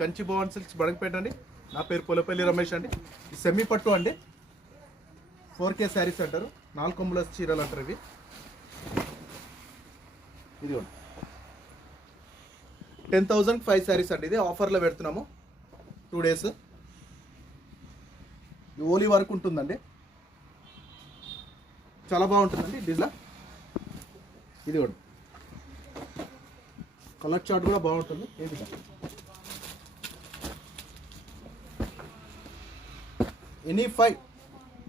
Kanchi Bhavan silks Badangpet అండి. నా పేరు పొలపల్లి రమేష్ అండి. ఈ సెమీ పట్టు అండి, 4K శారీస్ అంటారు, 4 కొమ్ముల చీరలు అంటారు ఇవి. ఇదిగోండి 10,000 5 శారీస్ అండి. ఇది ఆఫర్లో పెడుతున్నాము 2 days. ఓలీ వర్క్ ఉంటుందండి, చాలా బాగుంటుందండి డిజైన్. ఇదిగోండి కలర్ చార్ట్ కూడా బాగుంటుంది. ఏంటి ఎనీ 5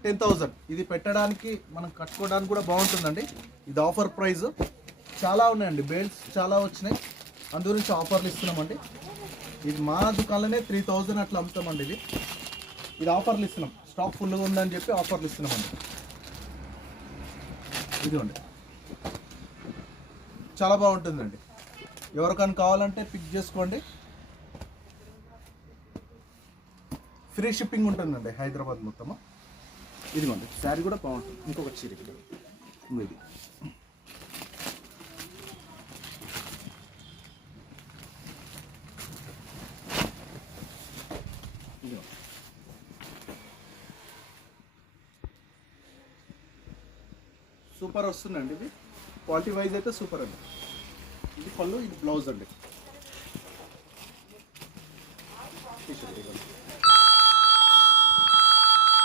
10,000 ఇది పెట్టడానికి మనం కట్టుకోవడానికి కూడా బాగుంటుందండి. ఇది ఆఫర్ ప్రైస్. చాలా ఉన్నాయండి, బేల్స్ చాలా వచ్చినాయి, అందు గురించి ఆఫర్లు ఇస్తున్నామండి. ఇది మా దుకాణంలోనే 3,000 అట్లా అమ్ముతామండి. ఇది ఆఫర్లు ఇస్తున్నాం, స్టాక్ ఫుల్గా ఉందని చెప్పి ఆఫర్లు ఇస్తున్నామండి. ఇదిగోండి చాలా బాగుంటుందండి, ఎవరికైనా కావాలంటే పిక్ చేసుకోండి. ఫ్రీ షిప్పింగ్ ఉంటుందండి హైదరాబాద్ మొత్తము. ఇదిగోండి శారీ కూడా బాగుంటుంది. ఇంకొక చీర ఇది సూపర్ వస్తుందండి. ఇది క్వాలిటీ వైజ్ అయితే సూపర్ అండి. ఇది పళ్ళు, ఇది బ్లౌజ్ అండి.